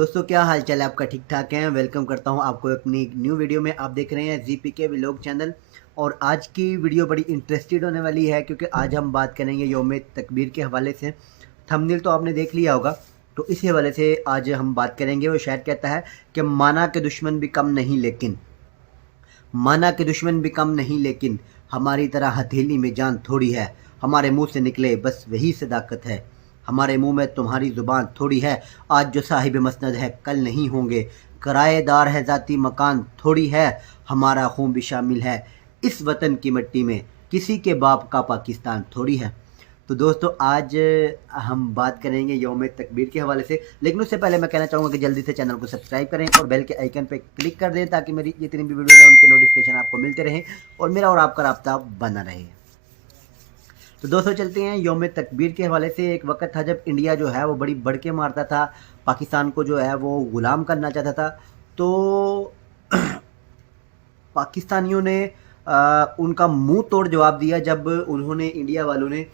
दोस्तों क्या हाल चाल है आपका? ठीक ठाक है। वेलकम करता हूं आपको अपनी न्यू वीडियो में। आप देख रहे हैं ZPK व्लॉग चैनल। और आज की वीडियो बड़ी इंटरेस्टेड होने वाली है क्योंकि आज हम बात करेंगे यौम तकबीर के हवाले से। थंबनेल तो आपने देख लिया होगा, तो इसी हवाले से आज हम बात करेंगे। वो शायद कहता है कि माना के दुश्मन भी कम नहीं लेकिन, माना के दुश्मन भी कम नहीं लेकिन, हमारी तरह हथेली में जान थोड़ी है, हमारे मुंह से निकले बस वही सदाकत है, हमारे मुंह में तुम्हारी ज़ुबान थोड़ी है, आज जो साहिब मसनद है कल नहीं होंगे, किराएदार है ज़ाती मकान थोड़ी है, हमारा खून भी शामिल है इस वतन की मिट्टी में, किसी के बाप का पाकिस्तान थोड़ी है। तो दोस्तों आज हम बात करेंगे यौम तकबीर के हवाले से, लेकिन उससे पहले मैं कहना चाहूँगा कि जल्दी से चैनल को सब्सक्राइब करें और बेल के आइकन पर क्लिक कर दें ताकि मेरी जितनी भी वीडियोज़ हैं उनके नोटिफिकेशन आपको मिलते रहें और मेरा और आपका राब्ता बना रहे। तो दोस्तों चलते हैं यौम तकबीर के हवाले से। एक वक्त था जब इंडिया जो है वो बड़ी बढ़ के मारता था, पाकिस्तान को जो है वो ग़ुलाम करना चाहता था। तो पाकिस्तानियों ने उनका मुंह तोड़ जवाब दिया जब उन्होंने, इंडिया वालों ने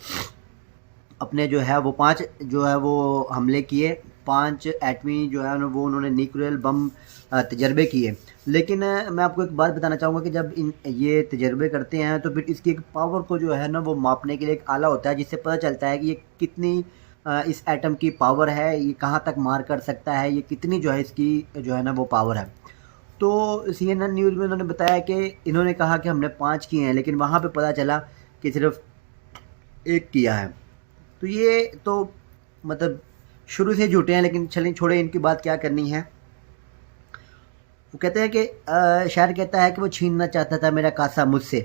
अपने जो है वो 5 जो है वो हमले किए, 5 एटमी जो है वो उन्होंने न्यूक्लियर बम तजर्बे किए। लेकिन मैं आपको एक बात बताना चाहूँगा कि जब ये तजर्बे करते हैं तो फिर इसकी एक पावर को जो है ना वो मापने के लिए एक आला होता है जिससे पता चलता है कि ये कितनी इस एटम की पावर है, ये कहाँ तक मार कर सकता है, ये कितनी जो है इसकी जो है ना वो पावर है। तो CNN न्यूज़ में उन्होंने बताया कि इन्होंने कहा कि हमने 5 किए हैं, लेकिन वहाँ पे पता चला कि सिर्फ 1 किया है। तो ये तो मतलब शुरू से झूठे हैं, लेकिन चलें छोड़े, इनकी बात क्या करनी है। वो कहते हैं कि शायर कहता है कि वो छीनना चाहता था मेरा कासा मुझसे,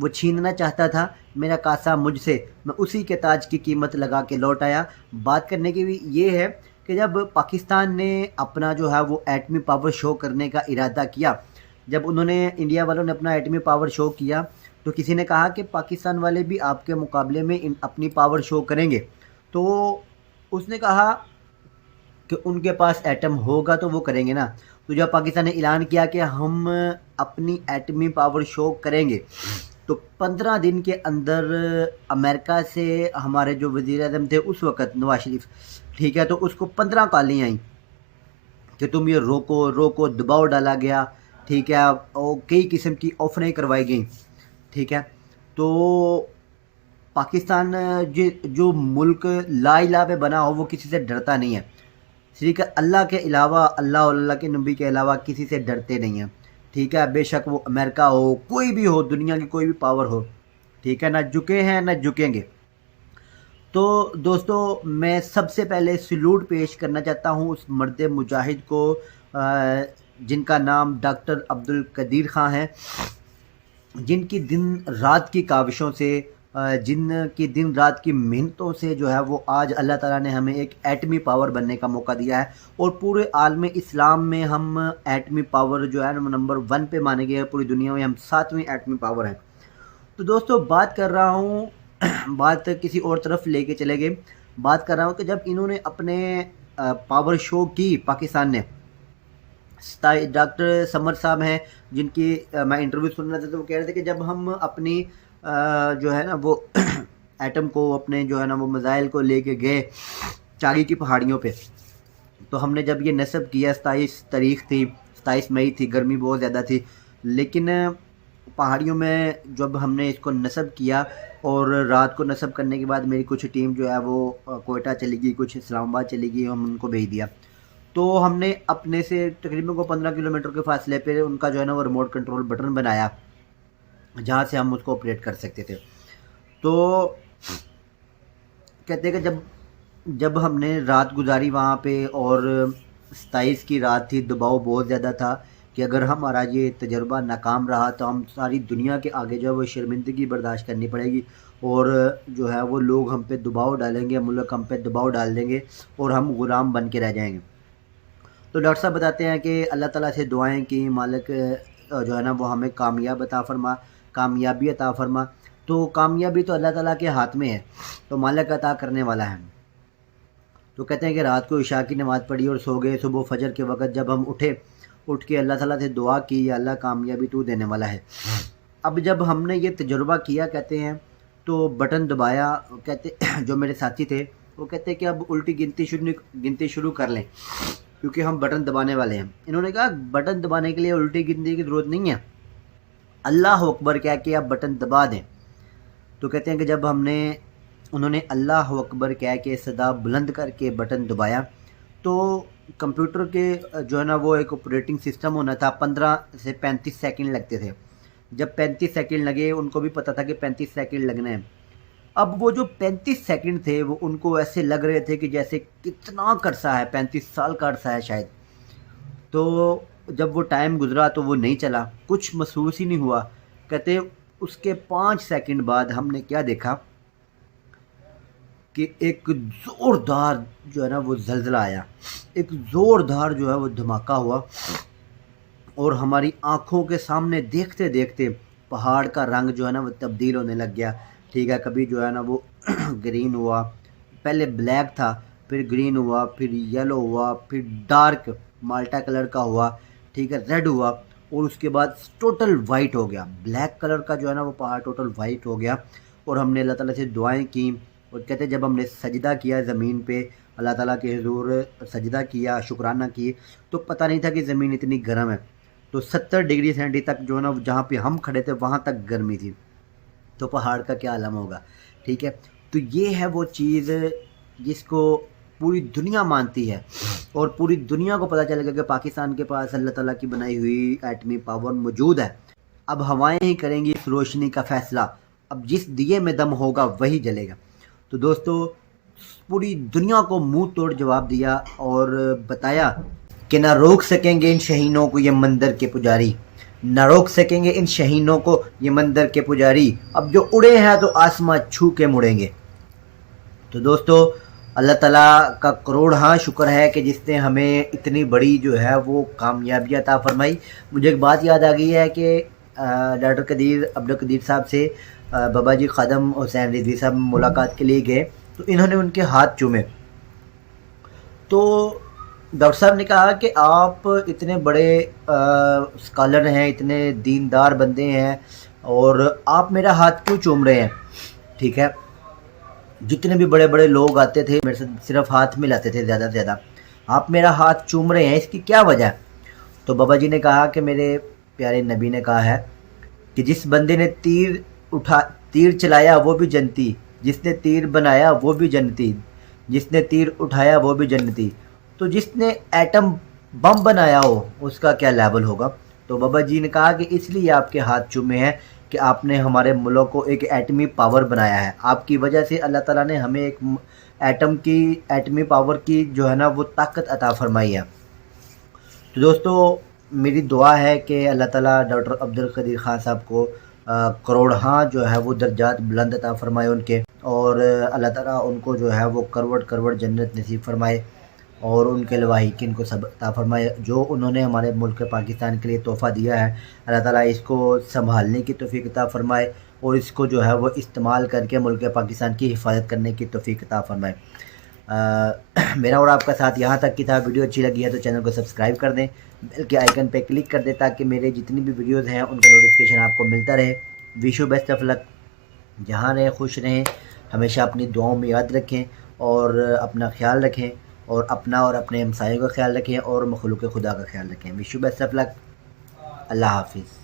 वो छीनना चाहता था मेरा कासा मुझसे, मैं उसी के ताज की कीमत लगा के लौट आया। बात करने की भी ये है कि जब पाकिस्तान ने अपना जो है वो एटमी पावर शो करने का इरादा किया, जब उन्होंने, इंडिया वालों ने अपना एटमी पावर शो किया, तो किसी ने कहा कि पाकिस्तान वाले भी आपके मुकाबले में अपनी पावर शो करेंगे। तो उसने कहा कि उनके पास एटम होगा तो वो करेंगे ना। तो जब पाकिस्तान ने ऐलान किया कि हम अपनी एटमी पावर शो करेंगे, तो 15 दिन के अंदर अमेरिका से हमारे जो वज़ीर आज़म थे उस वक़्त, नवाज शरीफ, ठीक है, तो उसको 15 कॉलें आई कि तुम ये रोको रोको, दबाव डाला गया, ठीक है, और कई किस्म की ऑफरें करवाई गई, ठीक है। तो पाकिस्तान जो मुल्क ला इलाहा पे बना हो वो किसी से डरता नहीं है, सिर्फ अल्लाह के अलावा, अल्लाह और अल्लाह के नबी के अलावा किसी से डरते नहीं हैं, ठीक है। बेशक वो अमेरिका हो, कोई भी हो, दुनिया की कोई भी पावर हो, ठीक है, ना झुके हैं ना झुकेंगे। तो दोस्तों मैं सबसे पहले सल्यूट पेश करना चाहता हूँ उस मर्द मुजाहिद को जिनका नाम डॉक्टर अब्दुल कदीर ख़ां है, जिनकी दिन रात की काविशों से, जिनकी दिन रात की मेहनतों से जो है वो आज अल्लाह ताला ने हमें एक एटमी पावर बनने का मौका दिया है। और पूरे आलम इस्लाम में हम एटमी पावर जो है नंबर 1 पे माने गए हैं, पूरी दुनिया में हम 7वीं एटमी पावर हैं। तो दोस्तों बात कर रहा हूँ बात किसी और तरफ लेके चले गए, बात कर रहा हूँ कि जब इन्होंने अपने पावर शो की, पाकिस्तान ने, डॉक्टर समर साहब हैं जिनकी मैं इंटरव्यू सुन रहा था, तो वो कह रहे थे कि जब हम अपनी जो है ना वो एटम को, अपने जो है ना वो मिसाइल को लेके गए चागी की पहाड़ियों पे, तो हमने जब ये नस्ब किया, 27 तारीख थी, 27 मई थी, गर्मी बहुत ज़्यादा थी, लेकिन पहाड़ियों में जब हमने इसको नस्ब किया और रात को नस्ब करने के बाद मेरी कुछ टीम जो है वो कोयटा चली गई, कुछ इस्लामाबाद चली गई, हम उनको भेज दिया। तो हमने अपने से तकरीबन को 15 किलोमीटर के फासले पे उनका जो है ना वो रिमोट कंट्रोल बटन बनाया जहाँ से हम उसको ऑपरेट कर सकते थे। तो कहते हैं कि जब हमने रात गुजारी वहाँ पे, और 27 की रात थी, दबाव बहुत ज़्यादा था कि अगर हमारा ये तजर्बा नाकाम रहा तो हम सारी दुनिया के आगे जो है वो शर्मिंदगी बर्दाश्त करनी पड़ेगी, और जो है वो लोग हम पे दबाव डालेंगे, मुल्क हम पे दबाव डाल देंगे और हम ग़ुलाम बन के रह जाएंगे। तो डॉक्टर साहब बताते हैं कि अल्लाह ताला से दुआएं की, मालिक जो है ना वो हमें कामयाबी अता फरमा। तो कामयाबी तो अल्लाह ताला के हाथ में है, तो मालिक अता करने वाला है। तो कहते हैं कि रात को इशा की नमाज़ पढ़ी और सो गए। सुबह फजर के वक़्त जब हम उठ के अल्लाह ताला से दुआ की, या अल्लाह कामयाबी तू देने वाला है। अब जब हमने ये तजुर्बा किया, कहते हैं, तो बटन दबाया, कहते जो मेरे साथी थे वो कहते हैं कि अब उल्टी गिनती शुरू कर लें। क्योंकि हम बटन दबाने वाले हैं। इन्होंने कहा बटन दबाने के लिए उल्टी गिनती की ज़रूरत नहीं है, अल्लाह अकबर कह के आप बटन दबा दें। तो कहते हैं कि जब उन्होंने अल्लाह अकबर कह के सदा बुलंद करके बटन दबाया तो कंप्यूटर के जो है ना वो एक ऑपरेटिंग सिस्टम होना था, 15 से 35 सेकंड लगते थे। जब 35 सेकंड लगे, उनको भी पता था कि 35 सेकंड लगने हैं। अब वो जो 35 सेकंड थे वो उनको ऐसे लग रहे थे कि जैसे कितना अरसा है, 35 साल का अरसा है शायद। तो जब वो टाइम गुजरा तो वो नहीं चला, कुछ महसूस ही नहीं हुआ। कहते उसके 5 सेकंड बाद हमने क्या देखा कि एक ज़ोरदार जो है ना वो ज़लज़ला आया, एक ज़ोरदार जो है वो धमाका हुआ, और हमारी आँखों के सामने देखते देखते पहाड़ का रंग जो है ना वो तब्दील होने लग गया। ठीक है, कभी जो है ना वो ग्रीन हुआ, पहले ब्लैक था, फिर ग्रीन हुआ, फिर येलो हुआ, फिर डार्क माल्टा कलर का हुआ, ठीक है, रेड हुआ, और उसके बाद टोटल वाइट हो गया। ब्लैक कलर का जो है ना वो पहाड़ टोटल वाइट हो गया। और हमने अल्लाह ताला से दुआएं की, और कहते जब हमने सजदा किया ज़मीन पे, अल्लाह ताला के हुज़ूर सजदा किया, शुक्राना किए, तो पता नहीं था कि ज़मीन इतनी गर्म है। तो 70 डिग्री सेंटी तक जो है ना जहाँ पे हम खड़े थे वहाँ तक गर्मी थी। तो पहाड़ का क्या आलम होगा। ठीक है, तो ये है वो चीज़ जिसको पूरी दुनिया मानती है, और पूरी दुनिया को पता चलेगा कि पाकिस्तान के पास अल्लाह ताला की बनाई हुई एटमी पावर मौजूद है। अब हवाएं ही करेंगी इस रोशनी का फ़ैसला, अब जिस दिए में दम होगा वही जलेगा। तो दोस्तों, पूरी दुनिया को मुंह तोड़ जवाब दिया और बताया कि ना रोक सकेंगे इन शहीनों को ये मंदिर के पुजारी, ना रोक सकेंगे इन शहीनों को ये मंदिर के पुजारी, अब जो उड़े हैं तो आसमां छू के मुड़ेंगे। तो दोस्तों, अल्लाह ताला का करोड़ हाँ शुक्र है कि जिसने हमें इतनी बड़ी जो है वो कामयाबी अता फरमाई। मुझे एक बात याद आ गई है कि डॉक्टर कदीर अब्दुल कदीर साहब से बाबा जी ख़ादम हुसैन रिजवी साहब मुलाकात के लिए गए, तो इन्होंने उनके हाथ चूमे। तो डॉक्टर साहब ने कहा कि आप इतने बड़े स्कॉलर हैं, इतने दीनदार बंदे हैं, और आप मेरा हाथ क्यों चूम रहे हैं। ठीक है, जितने भी बड़े बड़े लोग आते थे मेरे से सिर्फ हाथ मिलाते थे ज़्यादा से ज़्यादा, आप मेरा हाथ चूम रहे हैं, इसकी क्या वजह है। तो बाबा जी ने कहा कि मेरे प्यारे नबी ने कहा है कि जिस बंदे ने तीर चलाया वो भी जन्नती, जिसने तीर बनाया वो भी जन्नती, जिसने तीर उठाया वो भी जन्नती, तो जिसने एटम बम बनाया हो उसका क्या लेवल होगा। तो बाबा जी ने कहा कि इसलिए आपके हाथ चूमे हैं कि आपने हमारे मुल्क को एक एटमी पावर बनाया है, आपकी वजह से अल्लाह ताला ने हमें एक एटमी पावर की जो है ना वो ताकत अता फरमाई है। तो दोस्तों, मेरी दुआ है कि अल्लाह ताला डॉक्टर अब्दुल कदीर ख़ान साहब को करोड़ हाँ जो है वो दर्जात बुलंद अता फरमाए उनके, और अल्लाह ताला उनको जो है वो करवट करवट जन्नत नसीब फरमाए, और उनके लवाहिकीन को सब अता फरमाए। जो उन्होंने हमारे मुल्क पाकिस्तान के लिए तोहफ़ा दिया है, अल्लाह ताला इसको संभालने की तौफीक अता फरमाए, और इसको जो है वो इस्तेमाल करके मुल्क पाकिस्तान की हिफाजत करने की तौफीक अता फरमाए। मेरा और आपका साथ यहाँ तक की था। वीडियो अच्छी लगी है तो चैनल को सब्सक्राइब कर दें, बेल के आइकन पे क्लिक कर दें ताकि मेरे जितनी भी वीडियोज़ हैं उनका नोटिफिकेशन आपको मिलता रहे। Wish you best of luck, जहाँ रहें खुश रहें, हमेशा अपनी दुआओं में याद रखें, और अपना ख्याल रखें, और अपना और अपने हमसायों का ख्याल रखें, और मखलूक खुदा का ख्याल रखें। Wish you best of luck, अल्लाह हाफिज़।